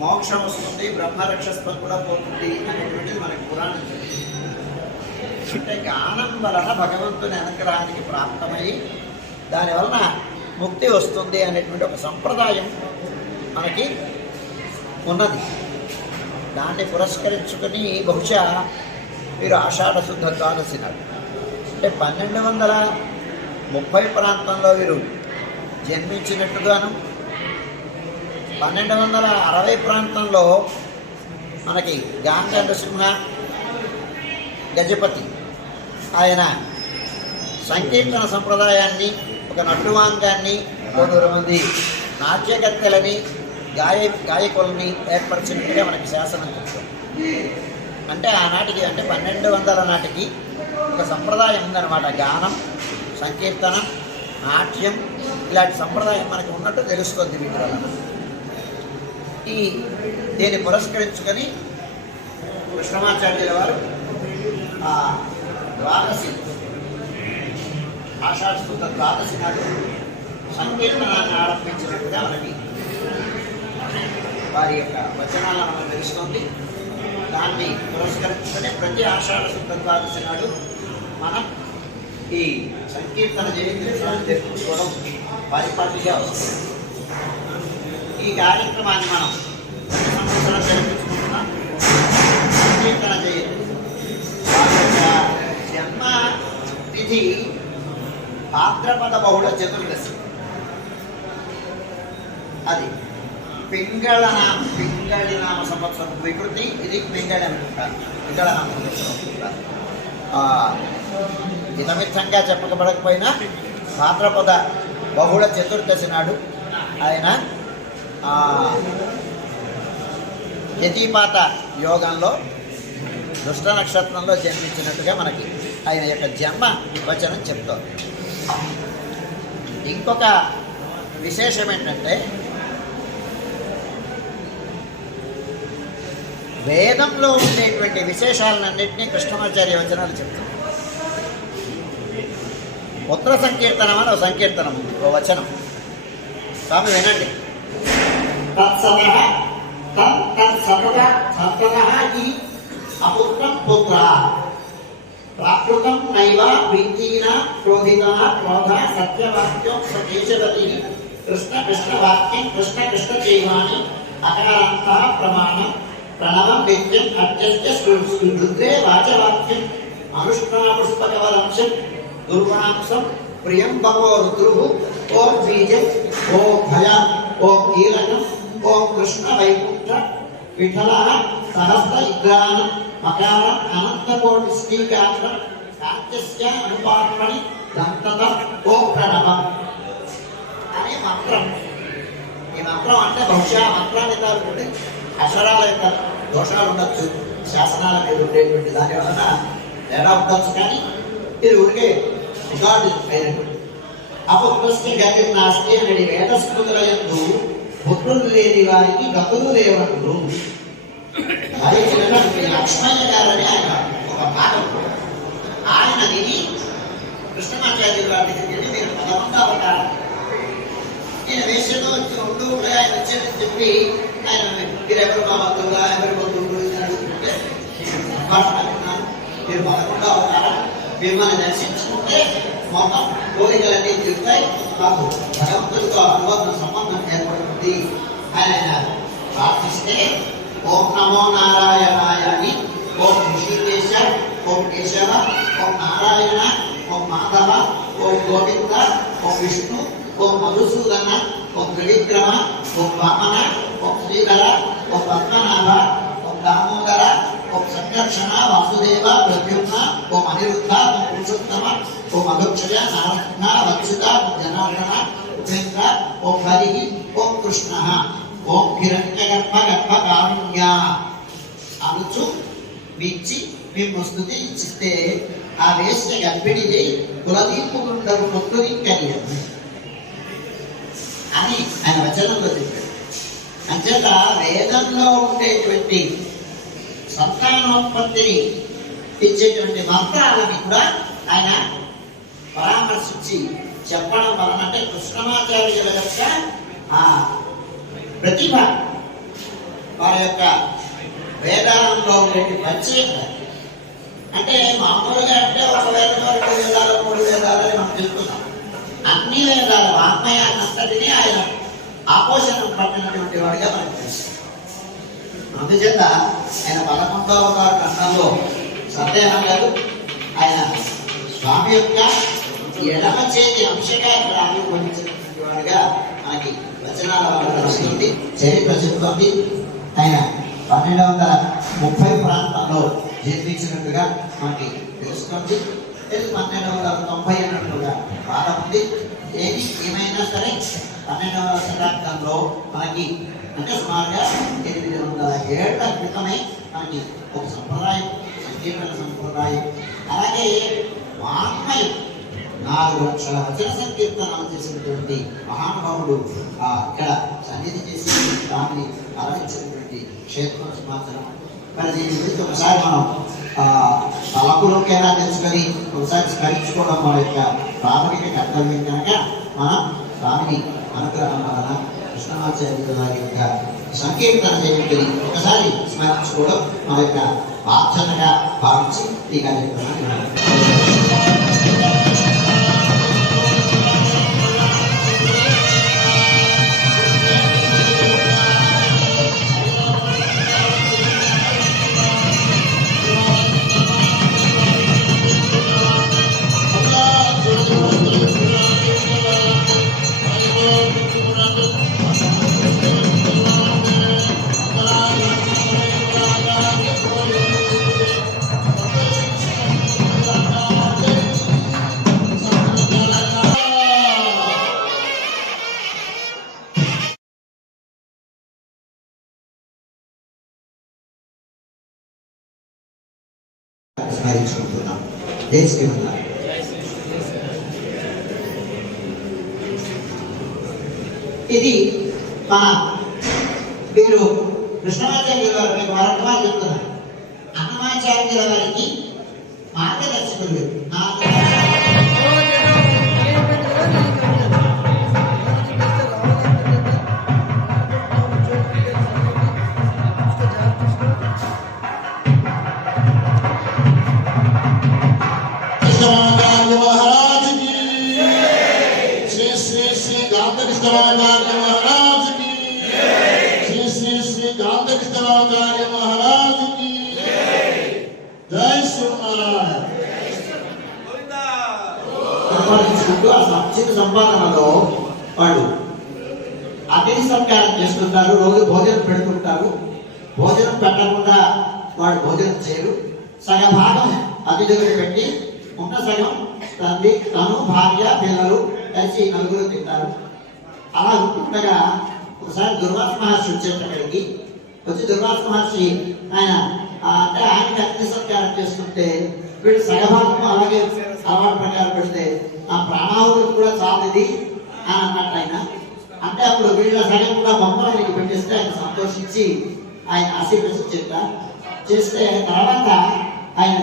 మోక్షం వస్తుంది బ్రహ్మరక్షస్వం కూడా పోతుంది అనేటువంటిది మనకి పురాణం అంటే గానం వలన భగవంతుని అనుగ్రహానికి ప్రాప్తమై దానివలన ముక్తి వస్తుంది అనేటువంటి ఒక సంప్రదాయం మనకి ఉన్నది. దాన్ని పురస్కరించుకొని బహుశా మీరు ఆషాఢ శుద్ధ ద్వాదశి నాడు అంటే పన్నెండు వందల ముప్పై ప్రాంతంలో వీరు జన్మించినట్టుగాను పన్నెండు వందల అరవై ప్రాంతంలో మనకి గాంగ నృసింహ గజపతి ఆయన సంకీర్తన సంప్రదాయాన్ని ఒక నటువాంగాన్ని కొందరు మంది నాట్యకత్తెలని గాయ గాయకులని ఏర్పరిచినట్టుగా మనకి శాసనం చెప్తాం అంటే ఆనాటికి అంటే పన్నెండు వందల నాటికి ఒక సంప్రదాయం ఉందన్నమాట. గానం సంకీర్తనం నాట్యం ఇలాంటి సంప్రదాయం మనకు ఉన్నట్టు తెలుస్తుంది వీటి వల్ల ఈ దీన్ని పురస్కరించుకొని కృష్ణమాచార్యుల వారు ఆ ద్వాదశి ఆషాఢశుద్ధ ద్వాదశి నాడు సంకీర్తనాన్ని ఆరంభించినట్టుగా మనకి వారి యొక్క వచనాలను మనం తెలుస్తుంది. దాన్ని పురస్కరించుకొని ప్రతి ఆషాఢ శుద్ధ ద్వాదశి నాడు మనం ఈ సంకీర్తన జయంత్యాన్ని జరుపుకోవడం పరిపాటిగా వస్తుంది ఈ కార్యక్రమాన్ని మనం సంవత్సరం జరిపించుకుంటున్నాం. జన్మ తిథి భాద్రపద బహుళ చతుర్దశి. అది పింగళ నామ పింగళి నామ సంవత్సరం వికృతి. ఇది పింగళి అనుకుంటారు పింగళ నామ సంవత్సరం అనుకుంటారు చెప్పకపోయినా భాద్రపద బహుళ చతుర్దశి నాడు ఆయన యతిపాత యోగంలో దుష్ట నక్షత్రంలో జన్మించినట్టుగా మనకి ఆయన యొక్క జన్మ వచనం చెప్తోంది. ఇంకొక విశేషం ఏంటంటే వేదంలో ఉండేటువంటి విశేషాలన్నింటినీ కృష్ణమాచార్య వచనాలు చెప్తుంది పుత్ర సంకీర్తనం అని ఒక సంకీర్తనం ఒక ఓ వచనం. స్వామి వినండి. तत्सवः तं तत्सवः सत्वतः हि अपुत्रं पुत्रः। प्राकृतं नैव वित्तीन क्रोधितः, क्रोधः, सत्यवाक्यं सदेशगतिः कृष्णकृष्णवाक्यं कृष्णकृष्णचैवानि अकारान्तः प्रमाणं, प्रणवं विद्यम् अद्यस्य रुद्रे वाचवाक्यम् अनुष्णापुष्पकवदंशं दुर्गुणांसं प्रियं भवो रुद्रुः ॐ बीजम् ॐ भय ॐ कीलकम् ఓం కృష్ణ వైకుంఠ విఠల సహస్ర విగ్రహ మకారం అనంతకోటి శ్రీకాంత శాంత్యస్య అనుపార్పణి దంతత ఓ ప్రణవ అనే మంత్రం ఈ మంత్రం అంటే బహుశా మంత్రాన్ని తాలూకుంటే అక్షరాల యొక్క దోషాలు ఉండొచ్చు శాసనాల మీద ఉండేటువంటి దాని వలన తేడా ఉండొచ్చు కానీ ఇది ఊరికే రికార్డు అయినటువంటి అపకృష్ణ గతి నాస్తి అనేది వేద స్మృతుల ఎందు పుత్రులు లేని వారికి గతులు లేవనులు మరి చిన్నప్పుడు లక్ష్మయ్య గారని ఆయన ఒక భాగం ఆయన విని కృష్ణమాచార్యుల వారి దగ్గరికి వెళ్ళి మీరు పదకొండు అవతారం నేను వేషంలో వచ్చి రెండు కూడా ఆయన వచ్చాడని చెప్పి ఆయన మీరు ఎవరు మా బంధువులా ఎవరి బంధువులు అని అడుగుతుంటే సంభాషణ విన్నాను. మీరు పదకొండు అవతారం మిమ్మల్ని దర్శించుకుంటే మొత్తం కోరికలన్నీ తీరుతాయి. మాకు భగవంతుడితో అనుబంధం సంబంధం ఏర్పడుతుంది అని ఆయన ప్రార్థిస్తే ఓం నమో నారాయణాయ అని ఓం ఋషికేశ ఓం కేశవ ఓం నారాయణ ఓం మాధవ ఓం గోవింద ఓం విష్ణు ఓం మధుసూదన ఓం త్రివిక్రమ ఓం వామన ఓం శ్రీధర ఓం పద్మనాభ ఓం దామోదర ఓం సంకర్షణ వాసుదేవ ప్రద్యుమ్న ఓం అనిరుద్ధ ఓం పురుషోత్తమ ఓం అభిక్షయ నారాయణ వత్సుత ఓం జనార్దన ఉపేంద్ర ఓం హరి ఓం కృష్ణ. ఓ హిరణ్య అనుచు మిచ్చి మేము స్థుతి ఇచ్చితే ఆ వేసిన గర్భిణిని కులదీపుకుండరు నొక్కుని కలిగింది అని ఆయన వచనంలో చెప్పాడు. అంచేత వేదంలో ఉండేటువంటి సంతానోత్పత్తిని ఇచ్చేటువంటి మంత్రాలని కూడా ఆయన పరామర్శించి చెప్పడం వలన అంటే కృష్ణమాచార్యుల యొక్క ఆ ప్రతిభ వారి యొక్క వేదాలలో ఉండే ప్రత్యేకత అంటే మామూలుగా అంటే ఒక వేదం రెండు వేదాలు మూడు వేదాలు అని మనం తెలుసుకున్నాం అన్ని వేదాల వాంగ్మయాన్నంతటినీ ఆయన ఆపోషణం పట్టినటువంటి వాడిగా మనకు తెలుసు. అందుచేత ఆయన పదకొండవ గారు గ్రంథంలో సందేహం లేదు. ఆయన స్వామి యొక్క ఎడమ చేతి అంశగా ఇక్కడ ఆవిర్భవించినటువంటి వాడిగా మనకి వచనాల వల్ల చరిత్ర చెబుతోంది ఆయన పన్నెండు వందల ముప్పై ప్రాంతాల్లో జన్మించినట్టుగా మనకి తెలుస్తుంది. పన్నెండు వందల తొంభై అన్నట్టుగా బాధ ఉంది. ఏది ఏమైనా సరే పన్నెండవ శతాబ్దంలో మనకి అంటే సుమారుగా ఎనిమిది వందల ఏళ్ళ క్రితమే మనకి ఒక సంప్రదాయం సంకీర్తన సంప్రదాయం. అలాగే వాంగ్మయం నాలుగు లక్షల వచన సంకీర్తనాలు చేసినటువంటి మహానుభావుడు ఇక్కడ సన్నిధి చేసి దాన్ని ఆరాధించినటువంటి క్షేత్రం సమాచారం. మరి దీని గురించి ఒకసారి మనం ఆ, తలపులోకైనా తెలుసుకొని ఒకసారి స్మరించుకోవడం మన యొక్క ప్రాథమిక కర్తవ్యం కనుక మనం స్వామిని అనుగ్రహం వలన కృష్ణమాచార్యుల వారి యొక్క సంకీర్తన చేయడం ఒకసారి స్మరించుకోవడం మన యొక్క బాధ్యతగా భావించి ఈ కార్యక్రమాన్ని స్మరించుకుంటున్నాం జై శ్రీమన్నారాయణ ఇది మన మీరు కృష్ణమాచార్య గారు మీకు మరొక చెప్తున్నారు. అన్నమాచార్యుల వారికి మార్గదర్శకులు. నాకు సంపాదనలో వాళ్ళు అతిథి సత్కారం చేస్తుంటారు రోజు భోజనం పెడుతుంటారు. భోజనం పెట్టకుండా వాడు భోజనం చేయరు సగ భాగం అతిథులకు పెట్టి ఉన్న సగం తండ్రి తను భార్య పిల్లలు కలిసి నలుగురు తింటారు. అలా ఉంటుండగా ఒకసారి దుర్వాస మహర్షి వచ్చేట వచ్చి దుర్వాస మహర్షి ఆయన అంటే ఆయనకి అతిథి సత్కారం చేస్తుంటే వీడు సగభాగం అలాగే అలవాటు ప్రకారం పెడితే ఆ ప్రాణాహుతులకు కూడా చాలు ఇది అని అన్నట్టు ఆయన అంటే అప్పుడు వీళ్ళ సగం కూడా బొమ్మలు నీకు పెట్టిస్తే ఆయన సంతోషించి ఆయన ఆశీర్వదించేట చేస్తే తర్వాత ఆయన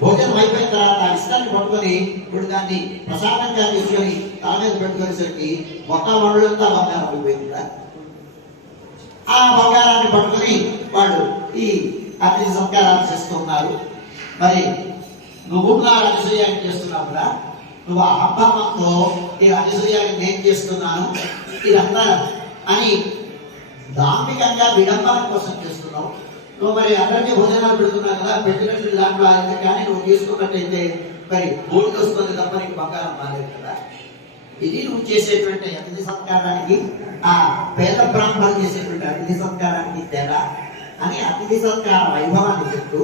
భోజనం అయిపోయిన తర్వాత ఆ ఇష్టాన్ని పట్టుకొని ఇప్పుడు దాన్ని ప్రసాదంగా తీసుకొని తల మీద పెట్టుకునేసరికి ఒక వాళ్ళంతా బంగారం అయిపోయింది ఆ బంగారాన్ని పట్టుకొని వాడు ఈ అతిథి సంస్కారాలు చేస్తున్నారు మరి నువ్వు నా అతిశయాన్ని చేస్తున్నావు నువ్వు ఆ అహంభావంతో ఈ అతిశయాన్ని నేను చేస్తున్నాను. ఇదంతా అని దాంపికంగా విడంబన కోసం చేస్తున్నావు. నువ్వు మరి అందరికీ భోజనాలు పెడుతున్నావు కదా? పెట్టినట్టు దాంట్లో ఆయన కానీ నువ్వు తీసుకున్నట్టయితే మరి బోర్డు వస్తుంది తప్ప నీకు బంగారం బాగాలేదు కదా? ఇది నువ్వు చేసేటువంటి అతిథి సత్కారానికి ఆ పేద బ్రాహ్మణులు చేసేటువంటి అతిథి సత్కారానికి తేడా అని అతిథి సత్కార వైభవాన్ని చెప్తూ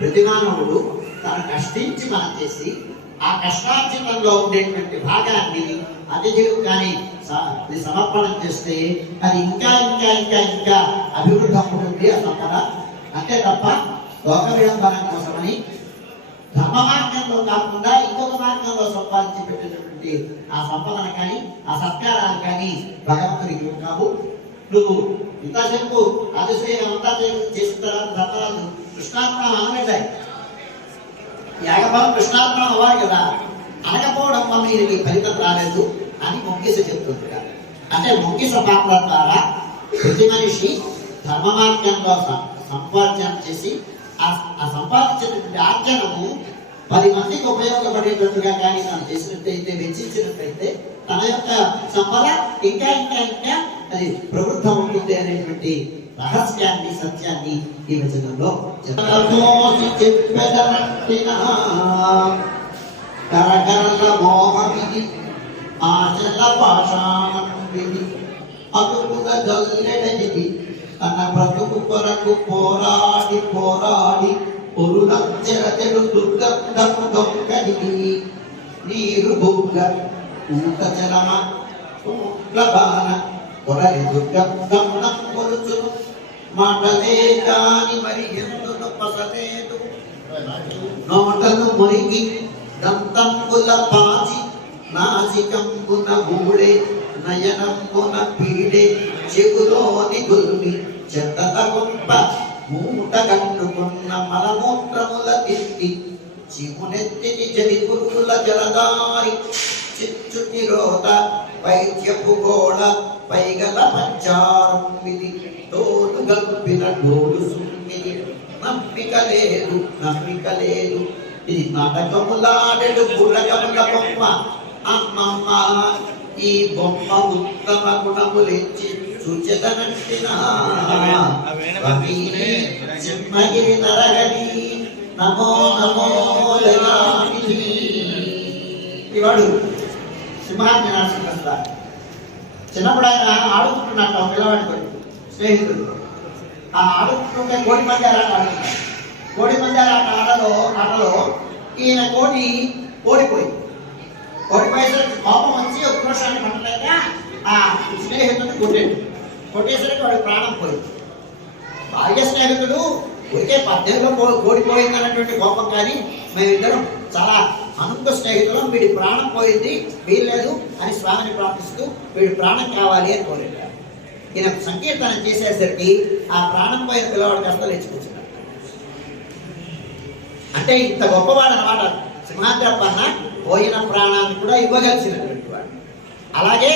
ప్రతిమానవుడు తను కష్టించి మనం చేసి ఆ కష్టార్జితంలో ఉండేటువంటి భాగాన్ని అతిథులు కానీ సమర్పణం చేస్తే అది ఇంకా ఇంకా ఇంకా ఇంకా అభివృద్ధి అవుతుంది ఆ సంపద అంతే తప్ప లోక విడంబరం కోసమని ధర్మ మార్గంలో కాకుండా ఇంకొక మార్గంలో సంపాదించి పెట్టినటువంటి ఆ సంపదన కానీ ఆ సత్కారాలు కానీ భగవంతుడికి కావు నువ్వు ఇంతసేపు అతిశయం అంతా చే- చేసిన తర్వాత ధర్మరాజు కృష్ణార్పణం అనబడ్డాయి యాగఫలం కృష్ణార్పణం అవ్వాలి కదా. అనకపోవడం వల్ల వీరికి ఫలితం రాలేదు అని మొగ్గిస చెప్తుంది. అంటే మొగ్గిస పాత్ర ద్వారా ప్రతి మనిషి ధర్మ మార్గంలో సంపార్జన చేసి ఆ సంపాదించినటువంటి ఆర్జనము పది మందికి ఉపయోగపడేటట్టుగా కానీ తను చేసినట్టయితే వెచ్చించినట్టు తన యొక్క సంపద ఇంకా ఇంకా ఇంకా అది ప్రవృద్ధం ఉంటుంది అనేటువంటి రహస్యాన్ని సత్యాన్ని ఈ వచనంలో కరకరల మోహమిది ఆచల పాషాణమిది అతుకుల జల్లెడనిది తన బ్రతుకు కొరకు పోరాడి పోరాడి పొరులంచెరచెడు దుర్గంధము దొంగనిది నీరు బుగ్గ ఊట చలమ కొరలి దుర్గంధమున కొలుచును మాటలే కాని మరి ఎందును పసలేదు నోటను మురిగి దంతంబుల పాచి నాసికంబున మూడే నయనంబున పీడే చెగులోని గుల్మి చెత్తల గొప్ప మూట కట్టుకున్న మలమూత్రముల తిట్టి చిమునెత్తిని చెడి పురుగుల జలదారి చిచ్చుటి రోత వైద్యపు గోడ పైగల పంచారమ్మిది తోలు గల్పిన డోలు సుమ్మిది నమ్మిక లేదు నమ్మిక లేదు ఈ నాటకములాడెడు బుర్రకముల బొమ్మ. అమ్మమ్మ ఈ బొమ్మ ఉత్తమ గుణములిచ్చి సూచదనట్టిన సింహగిరి నరగని నమో నమో ఇవాడు సింహాన్ని నరసింహస్తారు చిన్నప్పుడు ఆయన ఆడుకుంటున్నట్టు ఒక పిల్లవాడితో స్నేహితుడు. ఆ ఆడుకుంటుంటే కోడి పందాలు ఆట ఆడుతున్నారు కోడి పందాలు ఆట ఆటలో ఆటలో ఈయన కోడి ఓడిపోయింది ఓడిపోయేసరికి కోపం వచ్చి ఉక్రోషాన్ని పట్టలేక ఆ స్నేహితుడిని కొట్టాడు. కొట్టేసరికి వాడి ప్రాణం పోయింది. బాల్య స్నేహితుడు ఒకే పద్దెనిమిదిలో కోడిపోయింది అన్నటువంటి కోపం కానీ మేమిద్దరం చాలా అనుక స్నేహితులు వీడి ప్రాణం పోయింది వీల్లేదు అని స్వామిని ప్రార్థిస్తూ వీడి ప్రాణం కావాలి అని కోరాడు ఈయన సంకీర్తనం చేసేసరికి ఆ ప్రాణం పోయిన పిల్లవాడు కాస్త లేచిపోతున్నాడు. అంటే ఇంత గొప్పవాడు అనమాట సింహాద్రపన్న పోయిన ప్రాణాన్ని కూడా ఇవ్వగలిసినటువంటి వాడు. అలాగే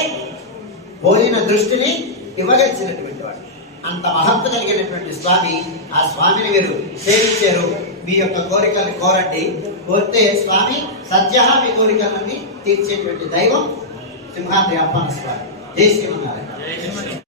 పోయిన దృష్టిని ఇవ్వగలిసినటువంటి వాడు. అంత మహత్వ కలిగినటువంటి స్వామి ఆ స్వామిని మీరు సేవించారు. మీ యొక్క కోరికలను కోరండి. కోరితే స్వామి సత్య మీ కోరికలన్నీ తీర్చేటువంటి దైవం సింహాద్రి అప్పన్న స్వామి జై శ్రీమన్నారాయణ